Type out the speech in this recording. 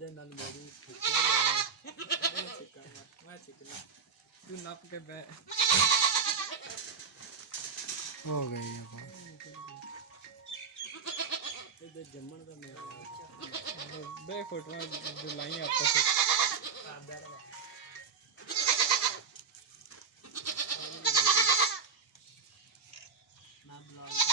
ਦੇ ਨਾਲ ਮੇਰੀ ਮੈਂ ਚਿਕਨਾ ਤੂੰ ਨੱਪ ਕੇ ਬੈ ਹੋ ਗਈ ਆਪਾਂ ਇਹਦੇ ਜੰਮਣ ਦਾ ਮੇਰਾ ਬੇ ਫੋਟੋਆਂ ਜੋ ਲਾਈਆਂ ਆਪਸ ਵਿੱਚ ਨਾ ਬਲੌਗ